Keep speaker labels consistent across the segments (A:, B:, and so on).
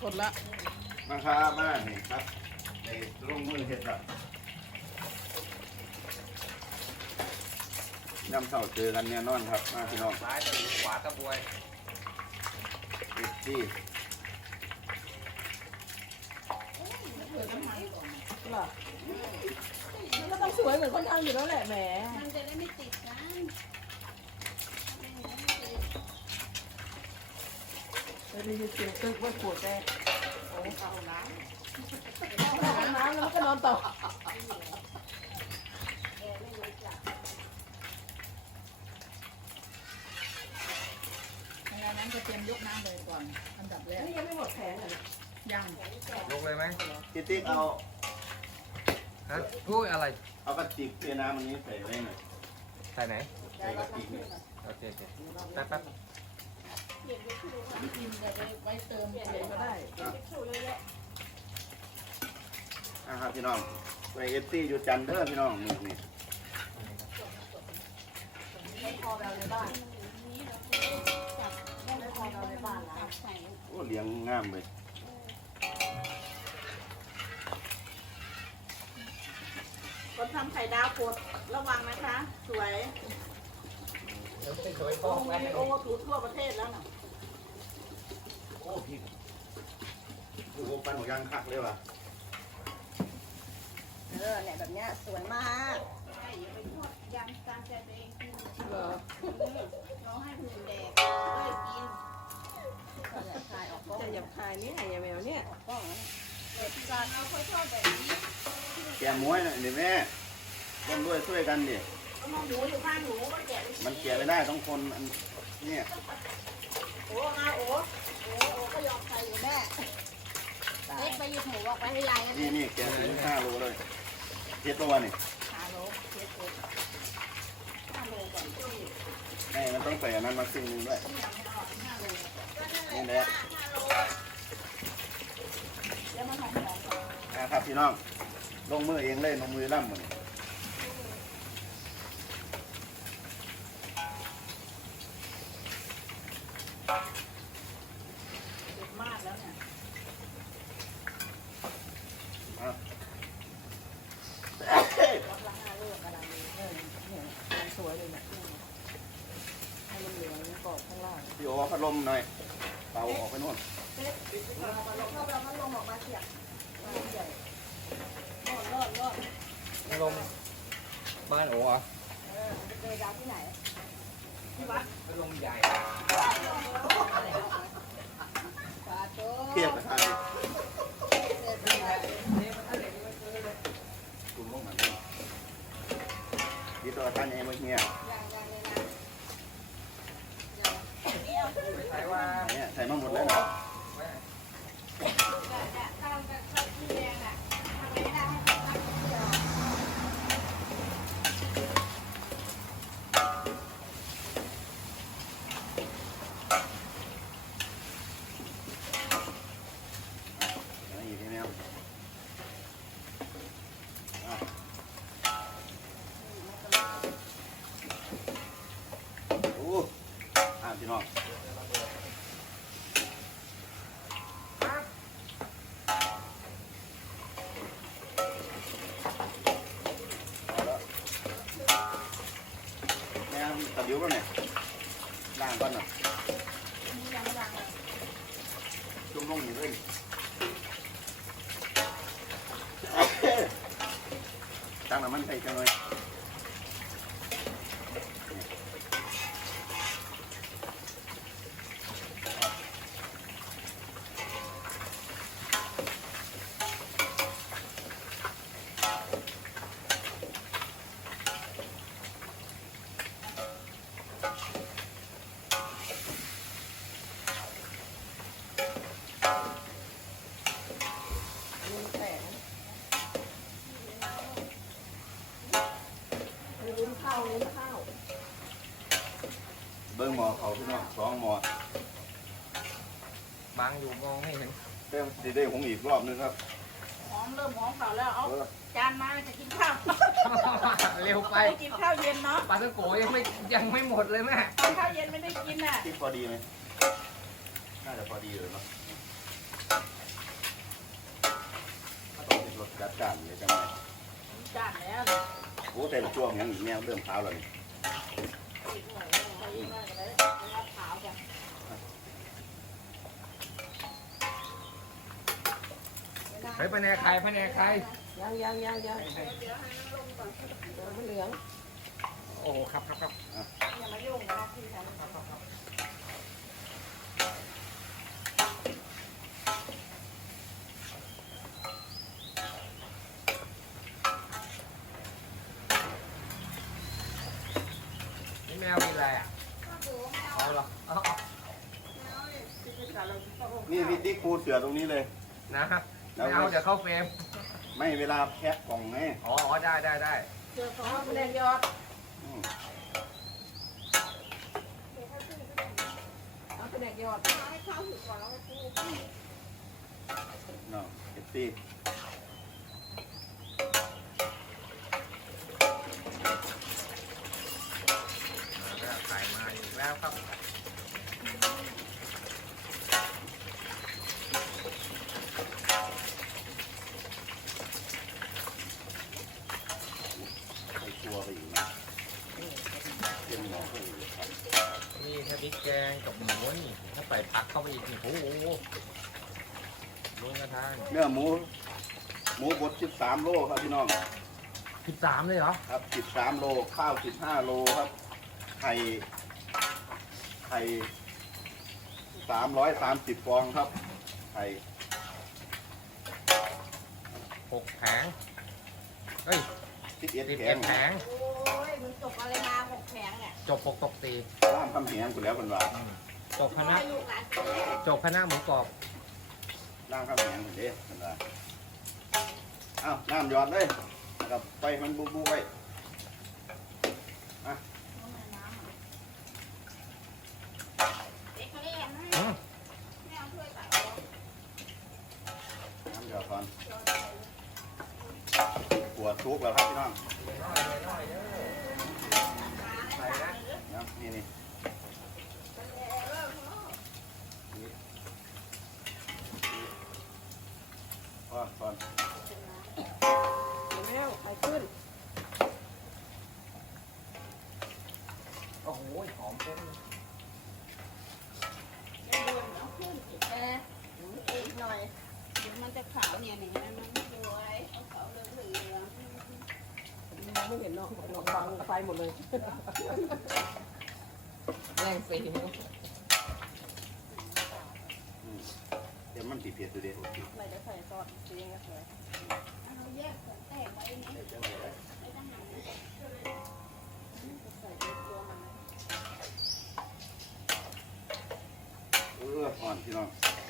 A: กดละ
B: มาครับมานี่ครับในลงมือเห็ดแบบน้ำเสาเจอกันแน่นอนครับมาพี่น้อง
C: ซ้ายตะลุขวาตะบวย
B: เอ็ดจี้
A: หรอมันก็ต้องสวยเหมือนคนทำอยู่แล้วแหละแหม
D: มันจะได้ไม่ติดกัน
A: เลยมีเสียงตึกว่าปวดแกโอ้เข้าน้ำแล้วก็นอนต่อนั้นจะเตรียมยกน้ำเลยก่อนอันดับแรกนี่ยังไม่หมดแผงเลยยัง
C: ลงเลยไหม
B: ติ๊กเอา
C: ฮะอุ้ยอะไร
B: เอากระติกเทน้ำอันนี้ใส่ไว้หน่อย
C: ใส่ไหน
B: ใส่กระติกเนี่ย
C: โอเคแป๊บ
A: ไม่กินแต่ไว้เติมเฉยก็ได้
B: ครับพี่น้องไปเอฟซีอยู่จันเดอร์พี่น้องนี่
A: ไม่พอเราในบ้านไม่พอเราในบ้านแล้ว
B: โอ้เลี้ยงงามเลย
A: คนทำไข่ดาวกดระวังนะคะสวย
C: เดี๋ยวสวยๆก็แม่
A: โอ้ถูทั่วประเทศแล้วนะ
B: โอ้พี่ดูวงปันของยางคักเลยว่ะ
D: เนี่ยแบบเนี้ยสวยมากใช่อย่าไปทอดยำตามใจตัวเองกิน
A: เหรอ
D: น้องให้ผู้อื่นแดกไม่กินคายออกกล้อง
A: จะหยับคายนี่ไงยาแมวเนี่ย
D: ออกกล้องเด็ดจานเราค่อยทอดแบบนี้
B: แกม้วยน่ะเดี๋ยวแม่ร่วมด้วยช่วยกันดิ
D: ก็มองหนูอยู่ข้างหนูก็แกะ
B: มันแกะไม่ได้ต้องคนเนี่ย
D: โอ้มาโอ้ก็ยอมใครอยู่แม่เล็กไปหยิบหมูออกไปให้ยาย
B: นี่แกะถึง5 โลเลยเจ็ดตัวนี่
D: 5 โลเจ็ดตัว5 โลก่อน
B: ให้มันต้องใส่อันนั้นมาครึ่งนึงด้วยนี่แหละ
D: แล้วมันหอม
B: นะครับพี่น้องลงมือเองเลยลงมือล่ำหมด
A: มากแล้วเนี่ยวัดละ5 ลูกอะไรเนี่ยมันสวยเลยเนี่ยให้มันเหลืองกรอบข้างล่าง
B: พี่โอ้พัดลมหน่อยเป่าออกไปนู่น
D: มันลงออกมาเสียบใหญ่รอด
C: ลมบ้านโอ้อะ
D: จะเจอดาวที่ไหน
A: ที่วัด
C: ลมใหญ่
B: เทียบกันดิกลุ่มลงมาดิดีตัวท่านเองเมื่อกี้
C: ใส่ว่า
B: เนี่ยใส่มาหมดแล้วนะพี่น้องแม่ตัดยิ้วแล้วเนี่ยล้างก่อนหน่อยจุ่มลงอยู่เลยตั้งน้ำมันใส่จังเลยเบิ้งหมอเขาพี่น้อง2 หม
C: อบางอยู่มองไม่เห็น
B: เต้มได้หงอีกรอบนึงครับ
A: เริ่มหอมข่าวแล้วเอาจานมาจะกินข้าว
C: เร็วไป
A: กินข้าวเย็นเนาะ
C: ปลาตะโกยังไม่หมดเลยแม่
A: กินข้าวเย็นไม่ได้กินน่ะ
B: ที่พอดีไหมน่าจะพอดีเลยเนาะถ้าต้องเป็นรสจัดจ้านเลยจังไง
A: จานแล้ว
B: โอ้แต่ละช่วงอย่างนี้แนวเริ่มเท้าแล้วนี่
A: อีกหน่อยอีกหน่อยก็ได้แล้วขาวจ้ะ
C: เฮ้ยแผนกใครแผนกใคร
A: ยังเดี๋ยวให้มันลงก่อนเดี๋ยวมันเหลือง
C: โอ้ครับครับครับ
A: อย่ามายุ่งนะพี่ฉัน
C: นี่แมวกินอะไรอ่ะเอาเหรอเอา
B: นี่พี่ติ๊กปูเสือตรงนี้เลย
C: นะไม่เอาเดี๋ยวเข้าเฟรม
B: ไม่เวลาแพ็คกล่องไง
C: อ๋อได้ได้ได้
A: เจอของแดงยอด
B: อืม
A: เอาแดงยอดให้เข้าถึงก่อนแล้วก็ซื้อ
B: เนาะเอฟซี
C: แล้วไข่มาอีกแล้วครับ
B: ใส่ชัวไปอยู่นะเป็นหมอเขาอยู่ครับ
C: นี่ถ้าพริกแกงกับหมูนี่ถ้าใส่ผักเข้าไปอีกนี่โอ้โหลุ้นกระทาน
B: เนื้อหมูบด13 โลครับพี่น้อง
C: 13เลยเหรอ
B: ครับ13 โลข้าว15 โลครับไข่330 ฟองครับไข่
C: 6 แผงเอ้ย
B: 11 แข็ง
C: 11 แผง
D: โอ้ยมันจบอะไรมา6แผงเนี่ย
C: จบ6ตกตี
B: ร่างคำแหงกูแล้วกันว่า
C: จบคณะ
D: ให้ลูกหลาน
C: จบคณะหมูกรอบ
B: ร่างคำแหงเด้กันว่าอ้าวน้ำหยอดเลยนะครับไปมันบูไว้
D: เด็กเขาเรียก
C: อืม
D: แม่เอาถ้วยใส่
B: น้ำหยอดก่อนปวดทุกข์แล้วครับพี่น้อง
C: ใส่นะ
B: นะนี่ก่อน
A: แล้วไข่ขึ้น
C: โอ้โหหอมเต็ม
D: เอาขึ้นอีกหน่อยเดี๋ยวมันจะขาวเนี่ยอย่างนั้นมันสวยเอาขาวเหลือง
A: ไม่เห็นเนาะบังไฟหมดเลย
C: แรงสี
B: เดี๋ยวมันติดเพียรดูเด็ดโอเค
A: ไม่ได้ใส่ซอสจริงก็สวย
D: เอาแยกของแตกไว้นี่ไม่ต้องหา
A: ใส่ตัวมัน
B: อ่อนพี่น้อง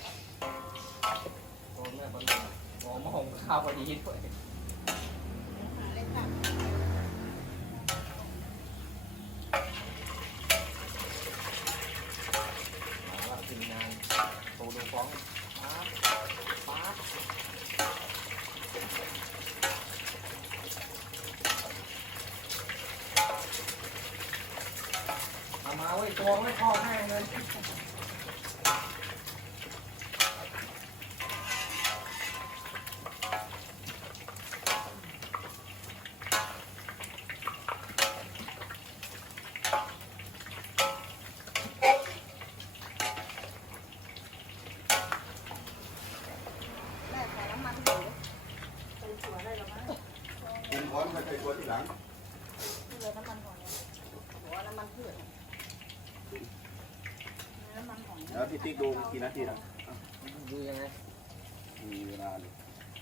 C: โอ้แม่บอลโอ้มะฮงข้าวพอดีด้วย
D: หาเลยค่ะ
C: เอาละทีมงานตูดูฟ้องป๊าบป๊าบเอามาเว้ยตัวไม่พอแห้งเลย
D: แม่ใส่น้ำมันหมู
A: ใส่ถั่วได้หรอมั้ง
B: กินพร้อมกันใส่ตัวที่หลัง
D: ที่เลยน้ำมันหอยหัวน้ำมันพืชน้ำมันหอย
B: แล้วพี่ติ๊กดูกี่นาทีนะ
C: ดูยังไง
B: มีเวลาดู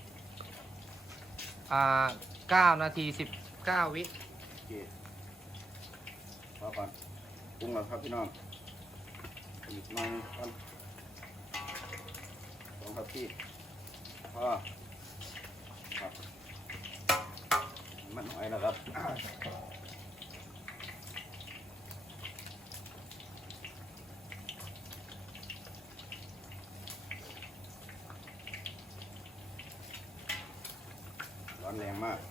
C: 9 นาที 19 วิ
B: โอเคพอก่อนปรุงแล้วครับพี่น้องอีกหน่อยก่อนสองครับพี่พอครับมันหน่อยแล้วครับร้อนแรงมาก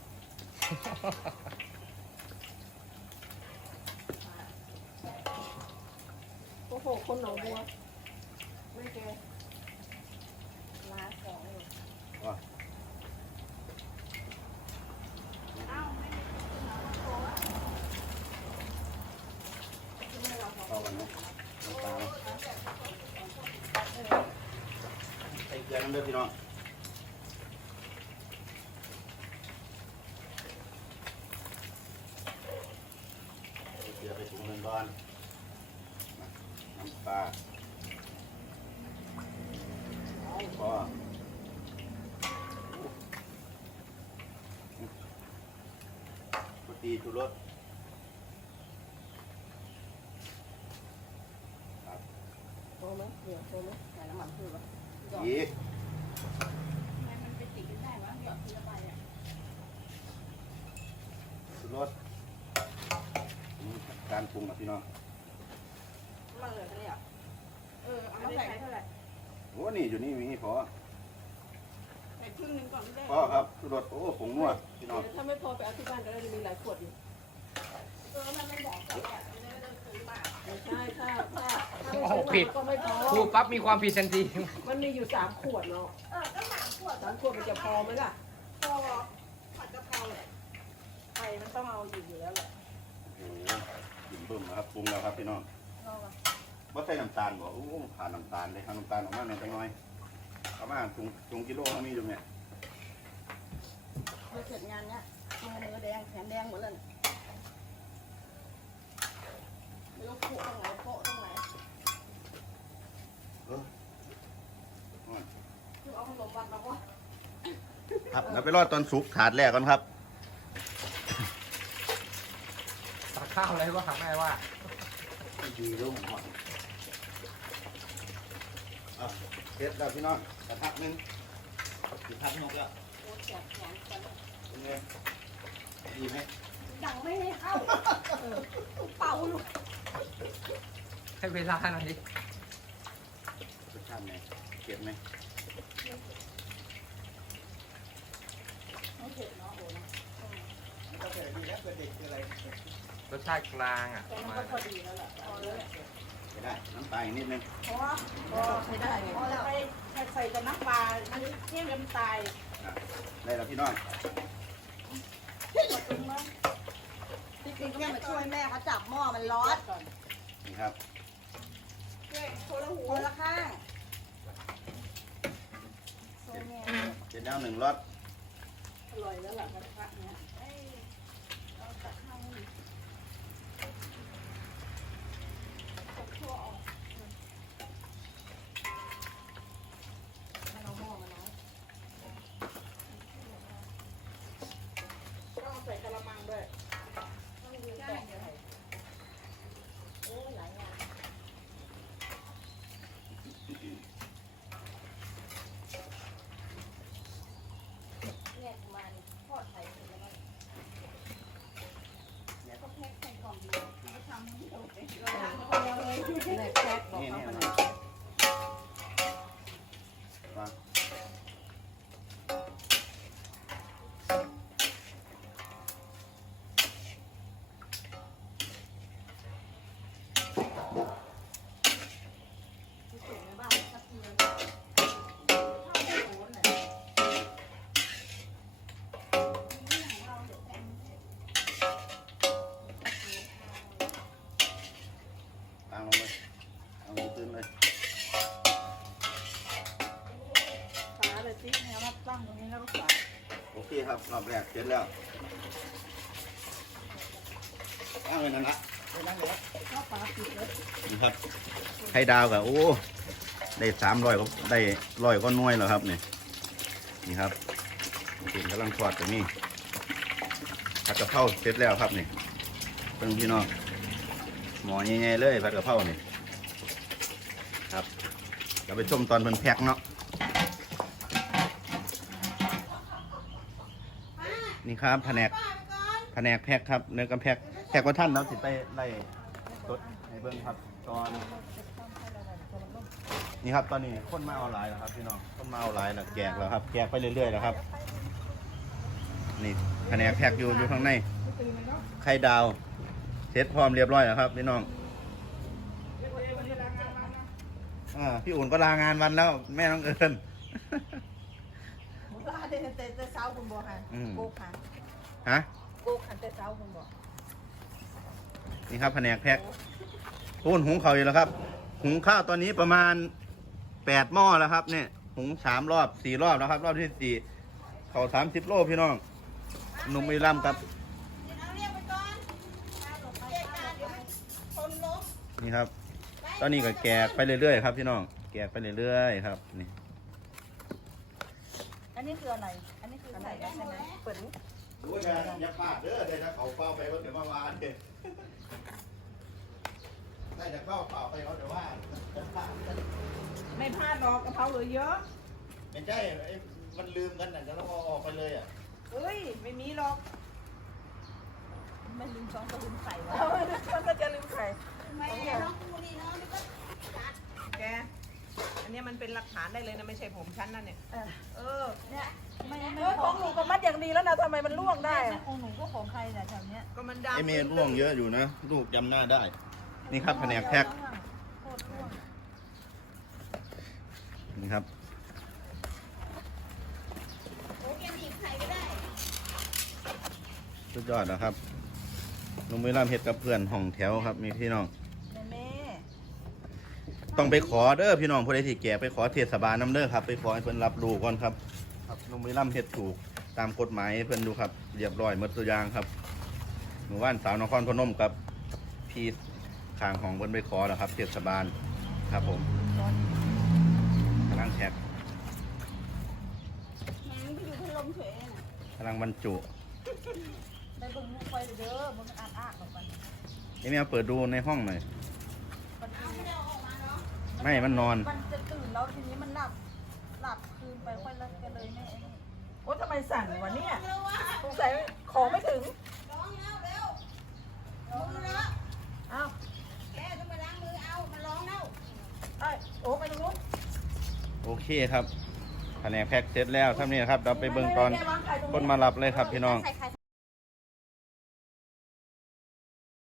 A: โอ้โหคนหนองบัวไม่แก
B: ลือน้ำเด้อพี่น้องเกลือไปถุงหนึ่งก่อนน้ำปลาพอปกติชูรส
A: โตไหมเดี๋ยวโตไหมใส่น้ำมันพืชวะ
B: อีก
D: ทำไมมันไปติดกันได้วะหยอดทีละใบอ่ะ
B: ชูรสการปรุงนะพี่น้อง
A: มันเหลือแค่นี้อ่ะ
D: เอามาใส่เท่าไหร่
B: โอ้นี่อยู่นี่มีพอ
D: ใส่ครึ่งหนึงก่อนก็ได้
B: พอครับชูรสโอ้ผงนัวพี่น้อง
A: ถ้าไม่พอไปเอาที่บ้านก็ได้มีหลายขวดอยู่
D: มันไม่บอกก่อนว่าไม่ได้ซื้อมา
A: ไม่ใช่ถ้า
C: โอ้โหผิด
A: ก็ไม่พอ
C: พูดปั๊บมีความผิดทันที
A: มันมีอยู่3 ขวดเนาะ
D: ก็สามขวด
A: 3 ขวดมันจะพอไหมล่ะ
D: พอผัดกะเพราแหละ
A: ไข่มันต้องเอาอยู่แล้วแหละ
B: โอ้โหกินเบิ่มนะครับปรุงแล้วครับพี่น้อง
D: รอก่อน
B: ว่าใส่น้ำตาลบ่โอ้ผ่านน้ำตาลเลยครับน้ำตาลออกมาหน่อยจังหน่อยเอามาถุงกิโลเขามีอยู่เนี่ย
A: เมื่อเสร็จงานเนี้ยเนื้อแดงแขนแดงหมดเลยไม่รู้โปะตรงไหนโปะตรงไหนคือเอาขนมบัตรมาว่า
B: ครับแล้วไปรอดตอนสุกถาดแรกก่อนครับ
C: ตักข้าวอะไรวะครับแม่ว่า
B: ดีลูกหมดเสร็จแล้วพี่น้องกระทะหนึงกระทะนกแล้ว
A: โอ้แสบแขนกัน
B: เป็นไงดีไหม
D: ดังไม่ให้เข้าเป่าลูก
C: ให้เวลาหน่อยดิ
B: รสชาติไงเก็บไหม
A: ไม่เผ็ดเนาะโอ้นะ
B: ก็เผ็ดดีแล้วเป็นเด็กคืออะไร
C: รสชาติกลางอ่ะ
A: แต่
C: ประ
A: มัน
C: มา
A: ก็
C: ณ
A: พอดีแล้วแหละพอแล้วแหละ
B: ไม่ได้น้ำตาลอีกนิดนึง
D: เพราะว่า
A: พอใช้ได้ไง
D: พอแล้วไปใส่กับน้ำปลามันเที่ยงกันตาย
B: ได้แล้วพี่น้อง
D: หมดตรงนั้น
A: ที่จริงก็ไม่มาช่วยแม่เขาจับหม้อมันร้อนก่อน
B: นี่ครับ
D: คนละหู
A: คนละข้าง
D: โซเนีย
B: เสร็จแล้วหนึ่งรส
A: อร่อยแล้วล่ะกระทะเนี้ย
D: เอาตักข้าวนี่ตักทั่วออก
A: ให้เราหม้อมันน้อย
D: ต้องใส่กระมังด้วย
A: ต้องยืนแตะไข่โอ้ยหลายอย่าง
D: เนี่ยมาทอดไข่เสร็จแล้วก็แล้วก็แพ็คใส่กล่องเดียวก็ทำให้จบเลยเราทำคนเดียวเลย
A: ในแพ็คบอก
B: นี่
A: เขา
B: นี่
A: ไป
B: นะ
A: เลย
B: วาง
A: ที่สุดในบ้านสักทีนึง
D: ข้าวไม่โหนเลยนี่ของเราเดี๋ยวแต่ง
B: ตั้งลงเลยเอามือตื้นเลย
A: ฝาเลยสิให้เอามาตั้งตรงนี้แล้วก็ฝา
B: โอเคครับรอบแรกเสร็จแล้วตั้งไว้นั่นละ
A: ก็ฝาปิดเลย
B: นี่ครับไข่ดาวกับโอ้ได้300ก็ได้100ก็หน่วยแล้วครับเนี่ยนี่ครับเป็นกำลังทอดตรงนี้ผัดกะเพราเสร็จแล้วครับนี่เพิ่งพี่น้องหมอใหญ่ๆเลยผัดกะเพรานี่ครับเราไปชมตอนเพิ่นแพ็คเนาะนี่ครับแผนกแพ็คครับเนื้อกำแพ็คแพ็คว่าท่านแล้วสิไปไล่สดให้เบิ่งครับตอนนี่ครับตอนนี้คนมาเอาหลายแล้วครับพี่น้องคนมาเอาหลายแล้วแจกแล้วครับแจกไปเรื่อยๆแล้วครับนี่แผนกแพ็คอยู่ข้างในไข่ดาวเสร็จพร้อมเรียบร้อยแล้วครับพี่น้องพี่อุ่นก็ลางานวันแล้วแม่น้องเอิญ
A: ลาเดนเตเช้าคุณบอกค่ะโกขัน
B: ฮะ
A: โกขันเตเช้าคุณบอก
B: นี่ครับแผนกแพ็คพูนหุงข้าวอยู่แล้วครับหุงข้าวตอนนี้ประมาณ8 หม้อแล้วครับเนี่ยถุง3 รอบ 4 รอบนะครับ รอบที่ 4เขา30 โลพี่น้องหนุ่มบุรีรัมย์ครับ
D: เอาเรียกไปก่อนเจ๊การเดี๋ยวมันคนล้ม
B: นี่ครับ ตอนนี้ก็แกะไปเรื่อยๆครับพี่น้องแกะไปเรื่อยๆครับนี่
A: อันนี้คืออะไร อันนี้คือใส่ได้ใช่ไหมเปิดดู
B: ดูนะอย่าพลาดเด้อได้ถ้าเขาเฝ้าไปว่าเดี๋ยวมาวานเด้ได้จะเข้าเปล่าไปเขาเดี๋ยวว่า
A: ไม่พลาดหรอกกะเพราเหลือเยอะ
B: ไม่ใช่ไอ้มันลืมกันน่ะจะต้องเอาออกไปเลยอ่ะ
A: เอ้ยไม่มีหรอก
D: มันลืมช้อนก็ลืมใส่ไว้
A: มันก็จะลืมไข่
D: ทำไมเนี่ยน้องกูนี่น้องนี่ก็จัด
A: แกอันนี้มันเป็นหลักฐานได้เลยนะไม่ใช่ผมชั้นนั่นเนี่ยเออ
D: เนี่ยไม่
A: ของหนูก็มัดอย่างดีแล้วนะทำไมมันล่วงได้อะ
D: ของหนูก็ของใครเนี่ยแถวเนี้ย
A: ก็มันดำ
B: ไอเมย์ร่วงเยอะอยู่นะลูกจำหน้าได้ นี่ครับแผนกแพ็ค
D: โคตรร่วง
B: นี่ครับ
D: โอ้แกหนีบใครก็ได้
B: สุดยอดนะครับลุงบุรีรัมย์เฮ็ดกับเพื่อนห้องแถวครับมีพี่น้อง
A: แม่
B: ต้องไปขอเด้อพี่น้องผู้ใดที่แก่ไปขอเทศบาลน้ำเด้อครับไปขอให้เพิ่นรับรู้ก่อนครับครับลุงบุรีรัมย์เฮ็ดถูกตามกฎหมายให้เพิ่นดูครับเรียบร้อยหมดตัวอย่างครับหมู่บ้านสาวนครพนมกับพี่ข้างห้องเพิ่นไปขอแล้วครับเทศบาลครับผมกำลังแท็ก
D: แหงไปอยู่พัดลมเฉยน่ะ
B: กำลังบรรจุ
D: ไปเบิ่งมุกไฟเด้อมันอ่านออกมัน
B: นี่แม่เปิดดูในห้องหน่อย
D: มันไม่ได้เอาออกมาเนาะ
B: ไม่มันนอน
D: มันจะตื่นแล้วทีนี้มันหลับคืนไปค่อยเลิกกันเลยแม่
A: โอ้ทำไมสั่นวะเนี่ย
D: เร็วว่ะ
A: สงสัยของไม่ถึง
D: ร้องแล้วเร็วมือเลอะ
A: อ้าว
D: แกต้องไปล้างมือเอามันร้องแล้ว
A: ไอ้โอ้ไปตรงนู้น
B: โอเคครับแผนกแพ็คเสร็จแล้วท่านี้ครับเราไปเบิ่งตอนคนมารับเลยครับพี่น้อง
D: ใส่ไข่